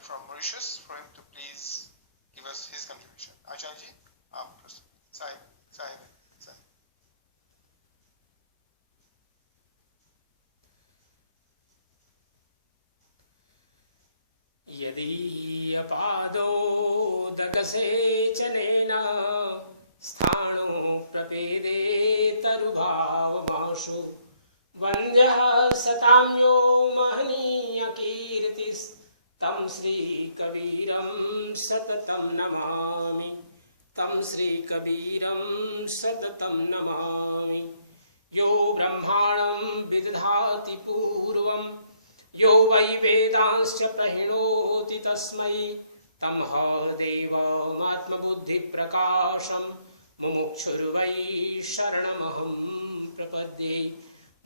from Mauritius for him to please give us his contribution. Acharya ji, Sahib. यदि अपादोदकसे चलेन स्थाणो प्रपेदे तरुभावमाशु वन्द्यः सतां यो महनीय कीर्तिस्तं श्रीकबीरं सततं नमामि तं श्रीकबीरं सततं नमामि। यो ब्रह्माणं विदधाति पूर्वं यो वै वेदांश्च प्रहिणोति तस्मै तं देवमात्मबुद्धिप्रकाशं मुमुक्षुर्वै शरणमहं प्रपद्ये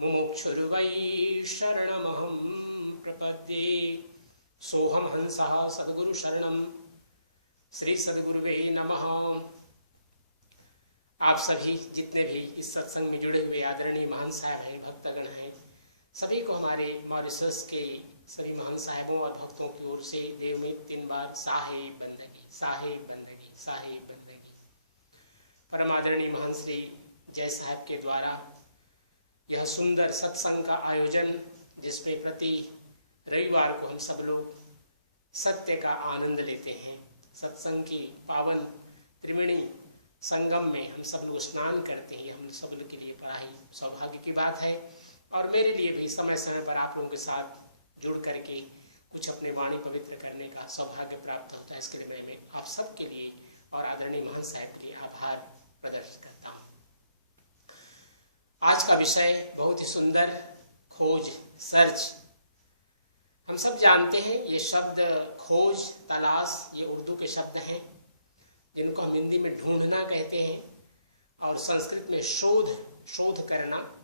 मुमुक्षुर्वै शरणमहं प्रपद्ये। सोहम हंसः सद्गुरु शरणं श्री सद्गुरुवे नमः। आप सभी जितने भी इस सत्संग में जुड़े हुए आदरणीय महान साहब हैं, भक्तगण हैं, सभी को हमारे मॉरिशस के सभी महान साहिबों और भक्तों की ओर से देव में 3 बार साहेब बंदगी, साहेब बंदगी, साहेब बंदगी। परम आदरणीय महान श्री जय साहब के द्वारा यह सुंदर सत्संग का आयोजन, जिसमें प्रति रविवार को हम सब लोग सत्य का आनंद लेते हैं, सत्संग की पावन त्रिवेणी संगम में हम सब लोग स्नान करते हैं, हम सब लोग के लिए बड़ा ही सौभाग्य की बात है। और मेरे लिए भी समय समय पर आप लोगों के साथ जुड़ करके कुछ अपने वाणी पवित्र करने का सौभाग्य प्राप्त होता है। इसके लिए मैं आप सबके लिए और आदरणीय महान साहब के लिए आभार प्रदर्शित करता हूँ। आज का विषय बहुत ही सुंदर, खोज, सर्च। हम सब जानते हैं ये शब्द खोज, तलाश, ये उर्दू के शब्द हैं, जिनको हम हिंदी में ढूंढना कहते हैं और संस्कृत में शोध करना।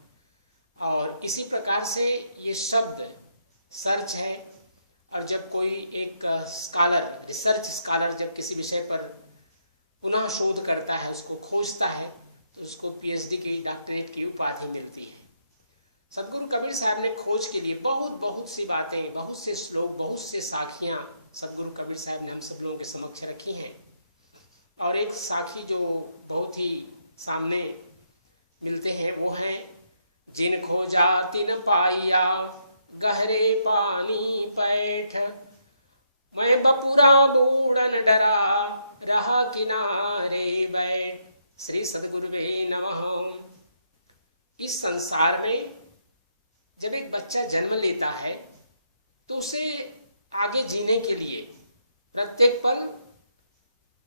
और इसी प्रकार से ये शब्द सर्च है। और जब कोई एक स्कॉलर, रिसर्च स्कॉलर जब किसी विषय पर पुनः शोध करता है, उसको खोजता है, तो उसको पीएचडी की, डॉक्टरेट की उपाधि मिलती है। सदगुरु कबीर साहब ने खोज के लिए बहुत सी बातें, बहुत से श्लोक, बहुत से साखियां सदगुरु कबीर साहब ने हम सब लोगों के समक्ष रखी हैं। और एक साखी जो बहुत ही सामने मिलते हैं वो है, जिन खोजा तिन पाइया गहरे पानी पैठ, मैं बपुरा बूढ़न डरा रहा किनारे बैठ। श्री सद्गुरुवे नमः। इस संसार में जब एक बच्चा जन्म लेता है तो उसे आगे जीने के लिए प्रत्येक पल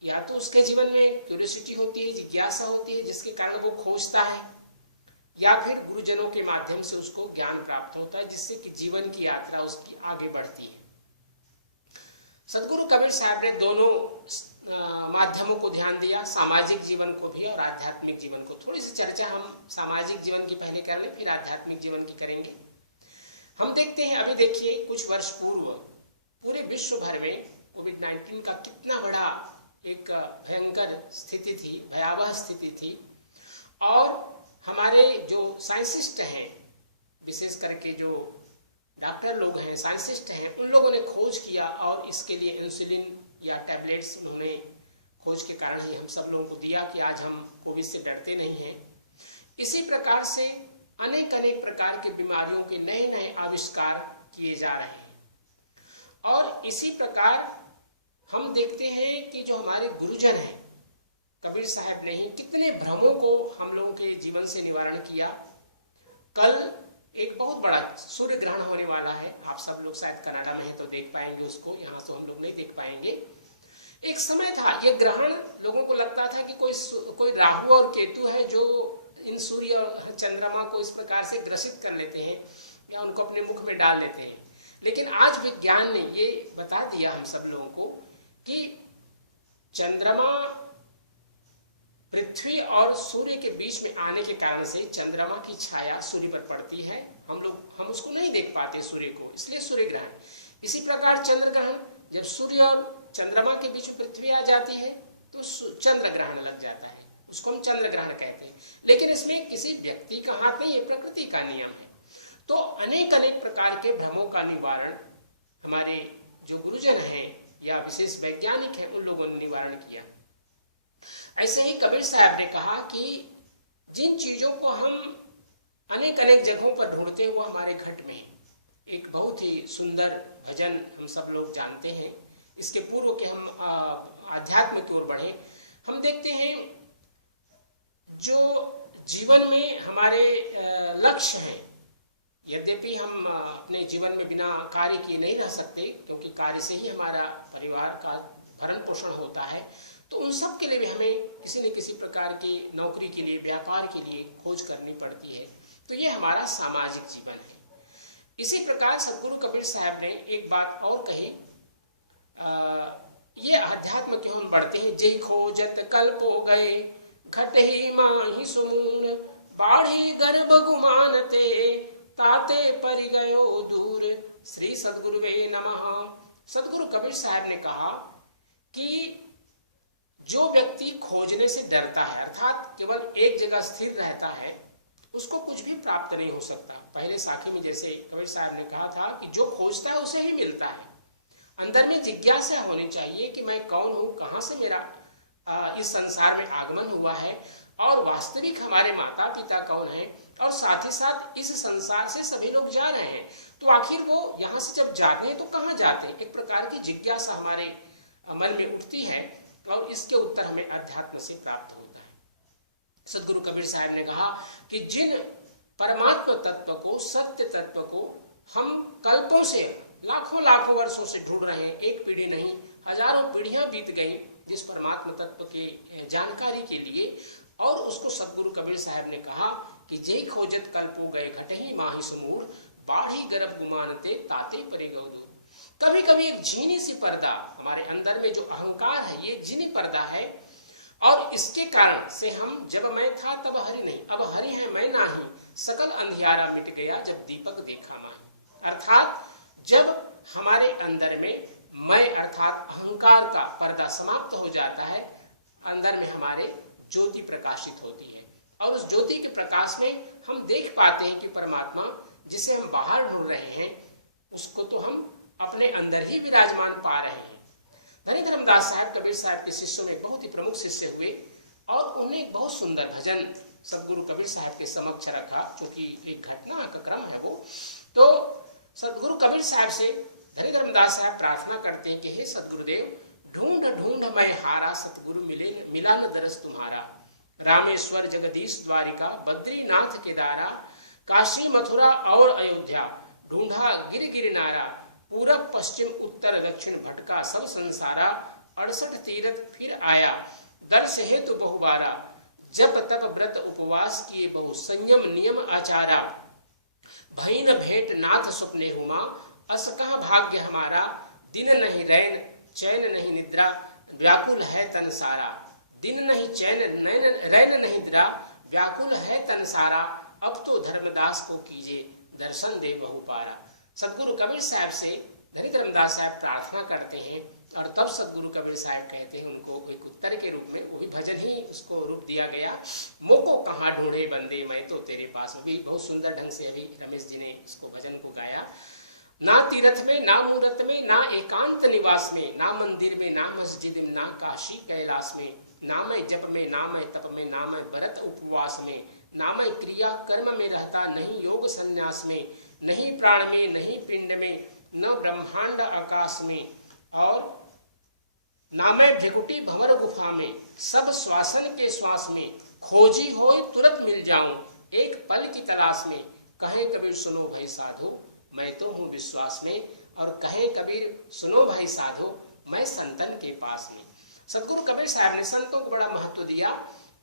या तो उसके जीवन में क्यूरियोसिटी होती है, जिज्ञासा होती है, जिसके कारण वो खोजता है, या फिर गुरुजनों के माध्यम से उसको ज्ञान प्राप्त होता है, जिससे कि जीवन की यात्रा उसकी आगे बढ़ती है। सदगुरु कबीर साहब ने दोनों माध्यमों को ध्यान दिया, सामाजिक जीवन को भी और आध्यात्मिक जीवन को। थोड़ी सी चर्चा हम सामाजिक जीवन की पहले कर लें, फिर आध्यात्मिक जीवन की करेंगे। हम देखते हैं, अभी देखिए कुछ वर्ष पूर्व पूरे विश्व भर में कोविड-19 का कितना बड़ा एक भयंकर स्थिति थी, भयावह स्थिति थी। और हमारे जो साइंटिस्ट हैं, विशेष करके जो डॉक्टर लोग हैं, साइंटिस्ट हैं, उन लोगों ने खोज किया और इसके लिए इंसुलिन या टैबलेट्स उन्होंने खोज के कारण ही हम सब लोगों को दिया कि आज हम कोविड से डरते नहीं हैं। इसी प्रकार से अनेक प्रकार की बीमारियों के नए आविष्कार किए जा रहे हैं। और इसी प्रकार हम देखते हैं कि जो हमारे गुरुजन हैं, कबीर साहब ने ही कितने भ्रमों को हम लोगों के जीवन से निवारण किया। कल एक बहुत बड़ा सूर्य ग्रहण होने वाला है। आप सब लोग शायद कनाडा में हैं तो देख पाएंगे उसको, यहाँ तो हम लोग नहीं देख पाएंगे। एक समय था ये ग्रहण, लोगों को लगता था कि कोई राहु और केतु है जो इन सूर्य और चंद्रमा को इस प्रकार से ग्रसित कर लेते हैं या उनको अपने मुख में डाल लेते हैं। लेकिन आज विज्ञान ने ये बता दिया हम सब लोगों को कि चंद्रमा पृथ्वी और सूर्य के बीच में आने के कारण से चंद्रमा की छाया सूर्य पर पड़ती है। हम उसको नहीं देख पाते सूर्य को, इसलिए सूर्य ग्रहण। इसी प्रकार चंद्र ग्रहण, जब सूर्य और चंद्रमा के बीच में पृथ्वी आ जाती है तो चंद्र ग्रहण लग जाता है, उसको हम चंद्र ग्रहण कहते हैं। लेकिन इसमें किसी व्यक्ति का हाथ नहीं है, प्रकृति का नियम है। तो अनेक प्रकार के भ्रमों का निवारण हमारे जो गुरुजन हैं विशेष वैज्ञानिक हैं उन लोगों ने निवारण किया। ऐसे ही कबीर साहब ने कहा कि जिन चीजों को हम अनेक अनेक जगहों पर ढूंढते हैं वो हमारे घट में है। एक बहुत ही सुंदर भजन हम सब लोग जानते हैं। इसके पूर्व के हम आध्यात्म की ओर बढ़े, हम देखते हैं जो जीवन में हमारे लक्ष्य हैं, यद्यपि हम अपने जीवन में बिना कार्य किए नहीं रह सकते, क्योंकि कार्य से ही हमारा परिवार का भरण पोषण होता है, तो उन सब के लिए भी हमें किसी न किसी प्रकार की नौकरी के लिए, व्यापार के लिए खोज करनी पड़ती है। तो ये हमारा सामाजिक जीवन है। इसी प्रकार सदगुरु कबीर साहब ने एक बात और कही, ये अध्यात्म के हम बढ़ते हैं। जय खोजत कल्पो गए खटही माही सुमून, बाढ़ी गर्भ गुमानते ताते परि गयो दूर, श्री सदगुरुवे नमः। सदगुरु कबीर साहब ने कहा कि जो व्यक्ति खोजने से डरता है, अर्थात केवल एक जगह स्थिर रहता है, उसको कुछ भी प्राप्त नहीं हो सकता। पहले साखी में जैसे कबीर साहब ने कहा था कि जो खोजता है उसे ही मिलता है। अंदर में जिज्ञासा होनी चाहिए कि मैं कौन हूँ, कहाँ से मेरा इस संसार में आगमन हुआ है, और वास्तविक हमारे माता पिता कौन है, और साथ ही साथ इस संसार से सभी लोग जा रहे हैं, तो आखिर वो यहाँ से जब जाते हैं तो कहाँ जाते हैं। एक प्रकार की जिज्ञासा हमारे मन में उठती है, और इसके उत्तर हमें अध्यात्म से प्राप्त होता है। सदगुरु कबीर साहब ने कहा कि जिन परमात्मा तत्व को, सत्य तत्व को हम कल्पों से, लाखों लाखों वर्षों से ढूंढ रहे हैं, एक पीढ़ी नहीं हजारों पीढ़ियां बीत गई जिस परमात्मा तत्व की जानकारी के लिए, और उसको सदगुरु कबीर साहब ने कहा कि जय खोजत कल्पो गए घटही माही सुमूढ़, बाढ़ी गर्भ गुमानते ताते परे गौ दूर। कभी कभी एक झीनी सी पर्दा, हमारे अंदर में जो अहंकार है ये झीनी पर्दा है, और इसके कारण से हम जब मैं था तब हरि नहीं, अब हरि है मैं नाही, सकल अंधियारा मिट गया जब दीपक देखा माही। अर्थात जब हमारे अंदर में मैं अर्थात अहंकार का पर्दा समाप्त हो जाता है, अंदर में हमारे ज्योति प्रकाशित होती है, और उस ज्योति के प्रकाश में हम देख पाते हैं कि परमात्मा जिसे हम बाहर ढूंढ रहे हैं उसको तो हम अपने अंदर ही विराजमान पा रहे हैं। धनी धर्मदास साहब कबीर साहब के शिष्यों में बहुत ही प्रमुख शिष्य हुए, और उन्हें एक बहुत सुंदर भजन सदगुरु कबीर साहब के समक्ष रखा, जो कि एक घटना का क्रम है वो। तो सदगुरु कबीर साहब से धनी धर्मदास साहब प्रार्थना करते हैं कि हे सदगुरुदेव, ढूंढ ढूंढ मैं हारा, सतगुरु मिला न दरस तुम्हारा। रामेश्वर जगदीश द्वारिका बद्रीनाथ केदारा, काशी मथुरा और अयोध्या, ढूंढा गिर गिर नारा, पूरब पश्चिम उत्तर दक्षिण भटका सब संसारा, 68 तीरथ फिर आया दर्श हेतु बहुबारा, जप तप व्रत उपवास किए बहु संयम नियम आचारा, भईन भेंट नाथ स्वप्ने हुमा, अस कह भाग्य हमारा, दिन नहीं रैन चैन नहीं निद्रा, व्याकुल है तन सारा। दिन नहीं चैन रैन नहीं निद्रा, व्याकुल है तन सारा, अब तो धर्मदास को कीजिए दर्शन दे बहु पारा। सदगुरु कबीर साहब से धनी धर्मदास साहब प्रार्थना करते हैं, और तब सदगुरु कबीर साहब कहते हैं उनको एक उत्तर के रूप में, वो भी भजन ही उसको रूप दिया गया, मोको कहाँ ढूंढे बंदे मैं तो तेरे पास। भी बहुत सुंदर ढंग से अभी रमेश जी ने इसको भजन को गाया। ना तीर्थ में, ना मूर्त में, ना एकांत निवास में, ना मंदिर में, ना मस्जिद में, ना काशी कैलाश में, ना मैं जप में, ना मैं तप में, ना मैं व्रत उपवास में, ना मैं क्रिया कर्म में रहता, नहीं योग संन्यास में, नहीं प्राण में, नहीं पिंड में, न ब्रह्मांड आकाश में, और ना मैं भ्रिकुटी भंवर गुफा में, सब श्वासन के श्वास में, खोजी हो तुरंत मिल जाऊं एक पल की तलाश में। कहे कबीर सुनो भाई साधो, मैं तो हूँ विश्वास में, और कहे कबीर सुनो भाई साधो, मैं संतन के पास में। सदगुरु कबीर साहब ने संतों को बड़ा महत्व दिया।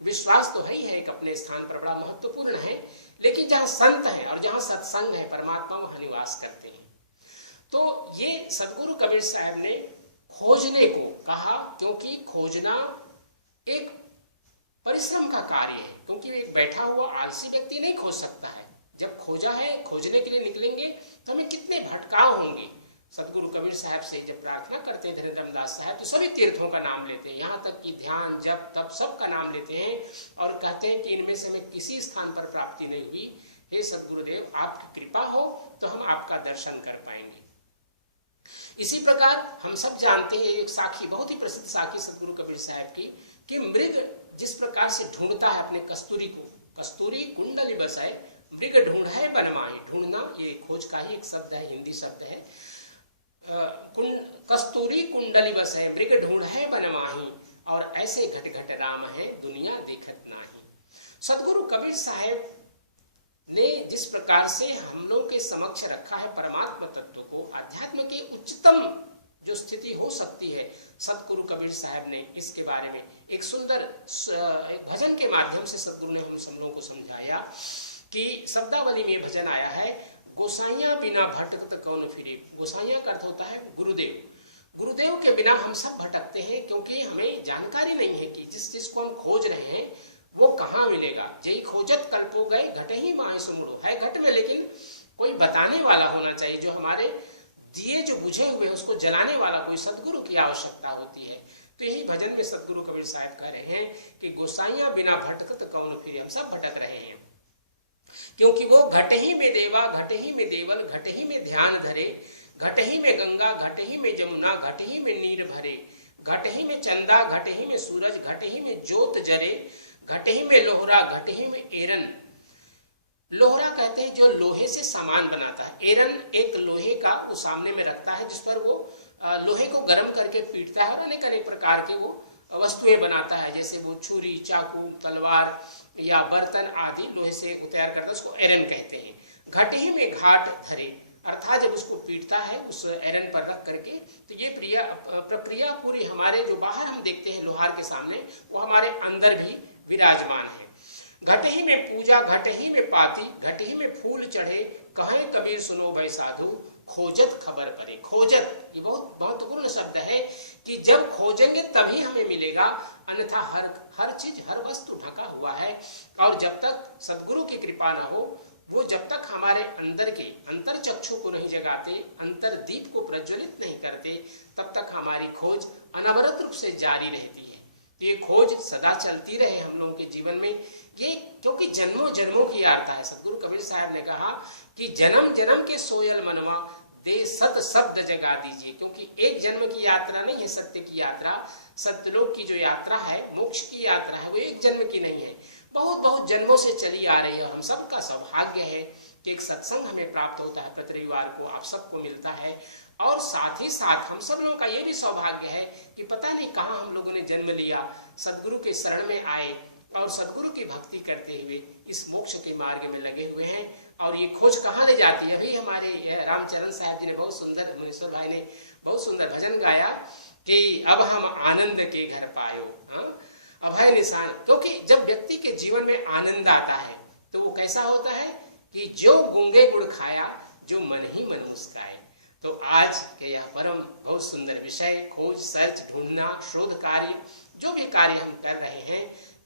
विश्वास तो है ही है, एक अपने स्थान पर बड़ा महत्वपूर्ण है, लेकिन जहाँ संत है और जहाँ सत्संग है, परमात्मा वहाँ निवास करते हैं। तो ये सदगुरु कबीर साहब ने खोजने को कहा, क्योंकि खोजना एक परिश्रम का कार्य है, क्योंकि एक बैठा हुआ आलसी व्यक्ति नहीं खोज सकता है। जब खोजा है, खोजने के लिए निकलेंगे तो हमें कितने भटकाव होंगे। सदगुरु कबीर साहब से जब प्रार्थना करते हैं धनी धर्मदास साहब, तो सभी तीर्थों का नाम लेते हैं, यहाँ तक कि ध्यान जप तप सब का नाम लेते हैं, और कहते हैं कि इनमें से हमें किसी स्थान पर प्राप्ति नहीं हुई, हे सदगुरुदेव आपकी कृपा हो तो हम आपका दर्शन कर पाएंगे। इसी प्रकार हम सब जानते हैं एक साखी, बहुत ही प्रसिद्ध साखी सदगुरु कबीर साहब की, कि मृग जिस प्रकार से ढूंढता है अपने कस्तूरी को, कस्तूरी कुंडली बसाए मृग ढूंढे बनमाही, ढूंढना ये खोज का ही एक शब्द है, हिंदी शब्द है। कस्तूरी कुंडली बसाए मृग ढूंढे बनमाही, और ऐसे घट घट राम है दुनिया देखत नाही। सदगुरु कबीर साहब ने जिस प्रकार से हम लोग के समक्ष रखा है परमात्मा तत्व को, अध्यात्म के उच्चतम जो स्थिति हो सकती है, सदगुरु कबीर साहब ने इसके बारे में एक सुंदर एक भजन के माध्यम से सदगुरु ने हम सब लोगों को समझाया कि शब्दावली में भजन आया है, गोसाइया बिना भटकत कौन फिरे। गोसाइया का अर्थ होता है गुरुदेव। गुरुदेव के बिना हम सब भटकते हैं, क्योंकि हमें जानकारी नहीं है कि जिस चीज को हम खोज रहे हैं वो कहाँ मिलेगा। जय खोजत कल्पो गए घट ही माए सुमड़ो, है घट में, लेकिन कोई बताने वाला होना चाहिए, जो हमारे दिए जो बुझे हुए उसको जलाने वाला कोई सदगुरु की आवश्यकता होती है। तो यही भजन में सदगुरु कबीर साहब कह रहे हैं कि गोसाइया बिना भटकत कौन फिरे। हम सब भटक रहे हैं, क्योंकि वो घट ही में देवा, घट ही में देवल, घट ही में ध्यान धरे, घट ही में गंगा, घट ही में जमुना, घट ही में नीर भरे, घट ही में चंदा, घट ही में सूरज, घट ही में जोत जरे, घट ही में लोहरा, घट ही में एरन। लोहरा कहते हैं जो लोहे से सामान बनाता है, एरन एक लोहे का वो सामने में रखता है जिस पर वो लोहे को गर्म करके पीटता है और अनेक अनेक प्रकार के वो वस्तुएं बनाता है, जैसे वो छुरी, चाकू, तलवार या बर्तन आदि लोहे से तैयार करता है, उसको एरन कहते हैं। घट ही में घाट धरे, अर्थात जब उसको पीटता है उस एरन पर रख करके, तो ये प्रक्रिया पूरी हमारे जो बाहर हम देखते हैं लोहार के सामने, वो हमारे अंदर भी विराजमान है। घट ही में पूजा, घट ही में पाती, घट ही में फूल चढ़े, कहे कबीर सुनो भाई साधु, खोजत खबर पड़े। खोजत ये बहुत महत्वपूर्ण शब्द है कि जब खोजेंगे तभी हमें मिलेगा, अन्यथा हर चीज, हर वस्तु ढका हुआ है। और जब तक सदगुरु की कृपा न हो, वो जब तक हमारे अंदर के अंतर चक्षु को नहीं जगाते, अंतर दीप को प्रज्वलित नहीं करते, तब तक हमारी खोज अनवरत रूप से जारी रहती है। ये खोज सदा चलती रहे हम लोगों के जीवन में, ये क्योंकि जन्मों जन्मों की यात्रा है। सदगुरु कबीर साहब ने कहा कि जन्म जन्म के सोयल मनवा, दे सत शब्द जगा दीजिए, क्योंकि एक जन्म की यात्रा नहीं है सत्य की यात्रा। सत्यलोक की जो यात्रा है, मोक्ष की यात्रा है, वो एक जन्म की नहीं है, बहुत बहुत जन्मों से चली आ रही है। हम सबका सौभाग्य है कि एक सत्संग हमें प्राप्त होता है, प्रति रविवार को आप सबको मिलता है। और साथ ही साथ हम सब लोगों का ये भी सौभाग्य है कि पता नहीं कहाँ हम लोगों ने जन्म लिया, सदगुरु के शरण में आए और सदगुरु की भक्ति करते हुए इस मोक्ष के मार्ग में लगे हुए हैं। और ये खोज कहाँ ले जाती है? अभी हमारे रामचरण साहब जी ने बहुत सुंदर, मुनीश्वर भाई ने बहुत सुंदर भजन गाया कि अब हम आनंद के घर पायो, अभय निशान। क्योंकि जब व्यक्ति के जीवन में आनंद आता है तो वो कैसा होता है कि जो गूंगे गुड़ खाया, जो मन ही मन मुस्काए। तो आज के यह परम बहुत सुंदर विषय, खोज, सर्च, ढूंढना, शोध कार्य, जो भी कार्य हम कर रहे हैं,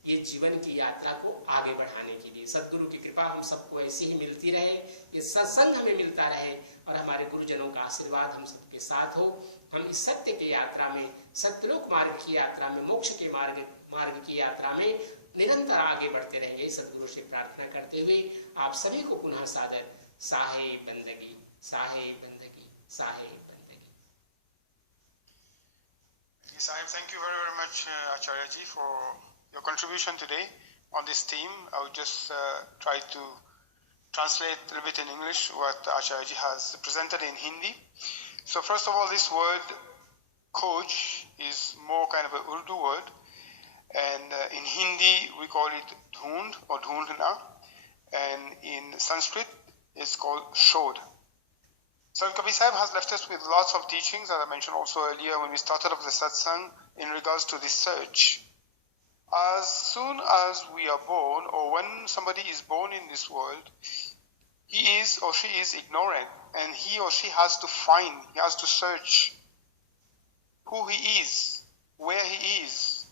ये जीवन की यात्रा को आगे बढ़ाने के लिए सदगुरु की कृपा हम सबको ऐसी ही मिलती रहे, ये सत्संग हमें मिलता रहे और हमारे गुरुजनों का आशीर्वाद हम सबके साथ हो। हम इस सत्य की यात्रा में, सत्यलोक मार्ग की यात्रा में, मोक्ष के मार्ग की यात्रा में निरंतर आगे बढ़ते रहेंगे, सदगुरु से प्रार्थना करते हुए आप सभी को पुनः सादर साहेब बंदगी, साहेब बंदगी, साहेब बंदगी। Sahib, thank you very, very much, Acharya ji, for your contribution today on this theme. I will just try to translate a little bit in English what Acharya ji has presented in Hindi. So first of all, this word khoj is more kind of an Urdu word, and in Hindi we call it dhund or dhundna, and in Sanskrit it's called shod. So Kabir Sahib has left us with lots of teachings, as I mentioned also earlier when we started off the satsang, in regards to this search. As soon as we are born, or when somebody is born in this world, he is or she is ignorant, and he or she has to find, he has to search who he is, where he is,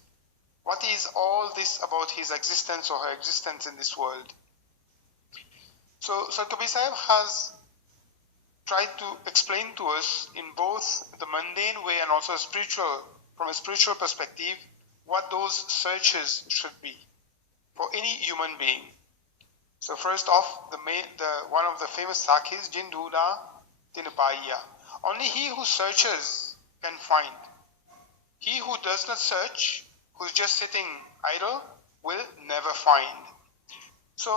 what is all this about his existence or her existence in this world. So Kabir Sahib has tried to explain to us in both the mundane way and also from a spiritual perspective, what those searches should be for any human being. So first off, one of the famous sakhis, Jin Dhuda Tin Paiya, Only he who searches can find. He who does not search, who's just sitting idle, will never find. So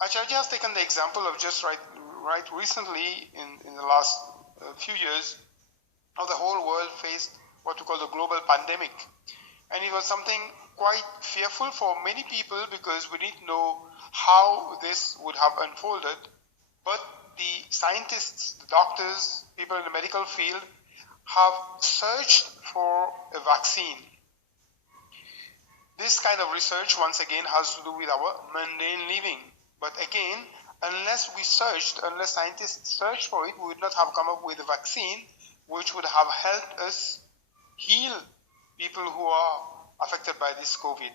Acharya has taken the example of just right recently in the last few years, how the whole world faced what we call the global pandemic. And it was something quite fearful for many people because we didn't know how this would have unfolded. But the scientists, the doctors, people in the medical field have searched for a vaccine. This kind of research, once again, has to do with our mundane living. But again, unless scientists searched for it, we would not have come up with a vaccine which would have helped us heal people who are affected by this COVID.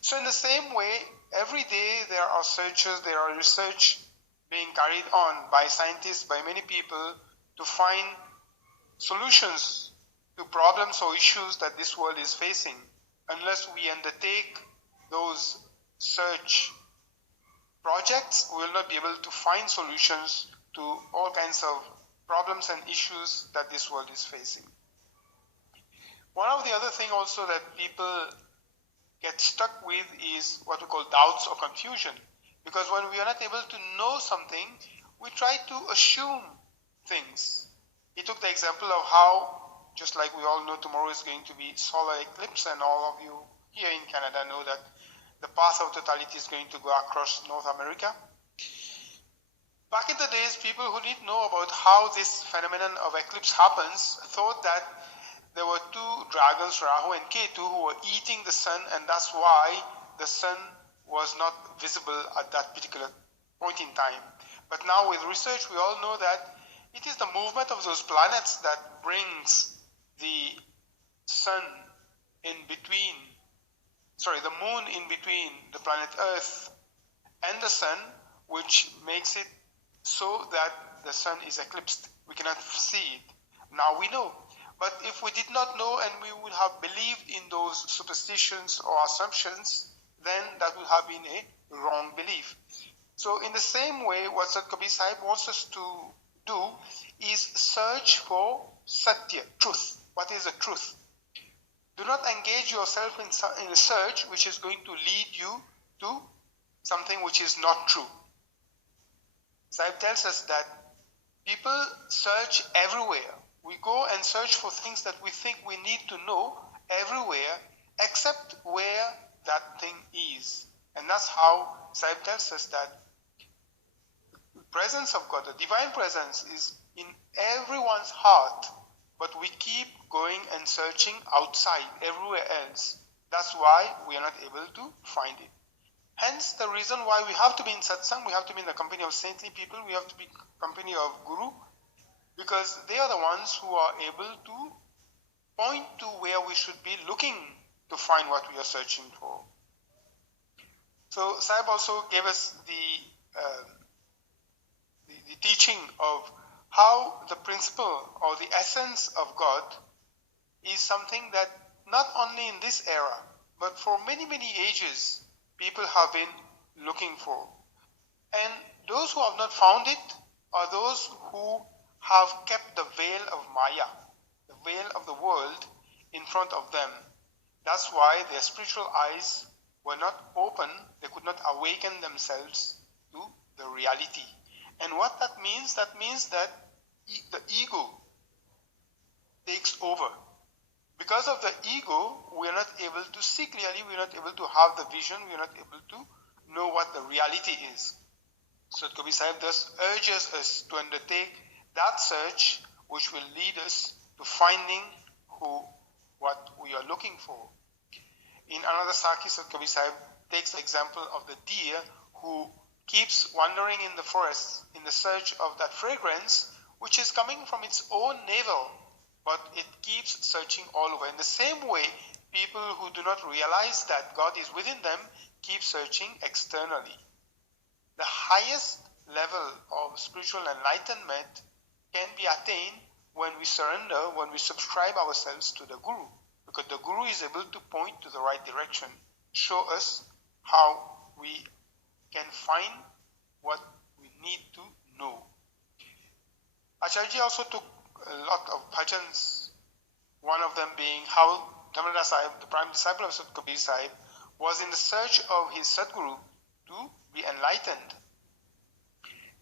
So in the same way, every day there are searches, there are research being carried on by scientists, by many people to find solutions to problems or issues that this world is facing. Unless we undertake those search projects, we will not be able to find solutions to all kinds of problems and issues that this world is facing. One of the other things also that people get stuck with is what we call doubts or confusion. Because when we are not able to know something, we try to assume things. He took the example of how, just like we all know, tomorrow is going to be solar eclipse, and all of you here in Canada know that the path of totality is going to go across North America. Back in the days, people who didn't know about how this phenomenon of eclipse happens thought that there were two dragons, Rahu and Ketu, who were eating the sun, and that's why the sun was not visible at that particular point in time. But now with research, we all know that it is the movement of those planets that brings the sun in between, the moon in between the planet Earth and the sun, which makes it so that the sun is eclipsed. We cannot see it. Now we know. But if we did not know and we would have believed in those superstitions or assumptions, then that would have been a wrong belief. So in the same way, what Sant Kabir Sahib wants us to do is search for Satya, truth. What is the truth? Do not engage yourself in a search which is going to lead you to something which is not true. Sahib tells us that people search everywhere. We go and search for things that we think we need to know everywhere except where that thing is. And that's how Sahib tells us that the presence of God, the divine presence, is in everyone's heart, but we keep going and searching outside, everywhere else. That's why we are not able to find it. Hence, the reason why we have to be in satsang, we have to be in the company of saintly people, we have to be in the company of Guru, because they are the ones who are able to point to where we should be looking to find what we are searching for. So Sahib also gave us the teaching of how the principle or the essence of God is something that not only in this era, but for many, many ages, people have been looking for. And those who have not found it are those who have kept the veil of Maya, the veil of the world, in front of them. That's why their spiritual eyes were not open, they could not awaken themselves to the reality. And what that means that the ego takes over. Because of the ego, we are not able to see clearly, we are not able to have the vision, we are not able to know what the reality is. So Kabir Sahib thus urges us to undertake that search which will lead us to finding what we are looking for. In another Saki, Kabir Sahib takes the example of the deer who keeps wandering in the forest in the search of that fragrance which is coming from its own navel, but it keeps searching all over. In the same way, people who do not realize that God is within them keep searching externally. The highest level of spiritual enlightenment can be attained when we surrender, when we subscribe ourselves to the Guru, because the Guru is able to point to the right direction, show us how we can find what we need to know. Acharya also took a lot of bhajans, one of them being how Dhammadas Sahib, the prime disciple of Sant Kabir Sahib, was in the search of his Sadguru to be enlightened.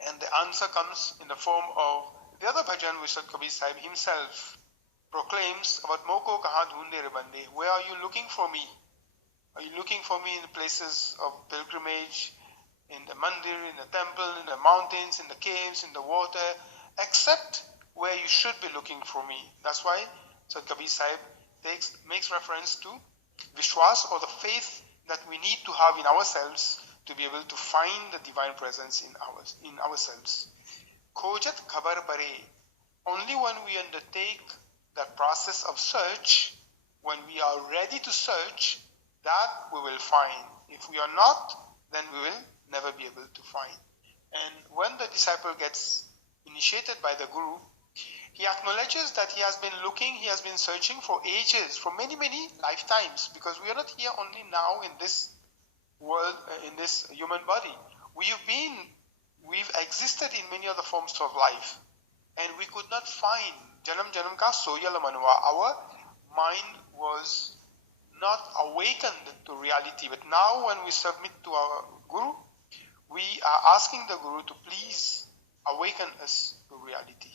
And the answer comes in the form of the other bhajan which Sant Kabir Sahib himself proclaims about Moko kahan dhoonde re bande, where are you looking for me? Are you looking for me in the places of pilgrimage, in the mandir, in the temple, in the mountains, in the caves, in the water, except where you should be looking for me? That's why Sant Kabir Sahib makes reference to Vishwas, or the faith that we need to have in ourselves to be able to find the divine presence in ourselves. Khojat khabar pare. Only when we undertake that process of search, when we are ready to search, that we will find. If we are not, then we will never be able to find. And when the disciple gets initiated by the Guru, he acknowledges that he has been looking, he has been searching for ages, for many, many lifetimes, because we are not here only now in this world, in this human body. We've existed in many other forms of life, and we could not find Janam Janam Ka Soyal Manwa. Our mind was not awakened to reality. But now when we submit to our Guru, we are asking the Guru to please awaken us to reality.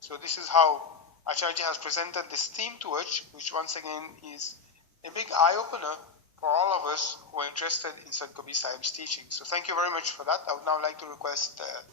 So this is how Acharya has presented this theme to us, which once again is a big eye-opener for all of us who are interested in Sant Kabir Sahib's teaching. So thank you very much for that. I would now like to request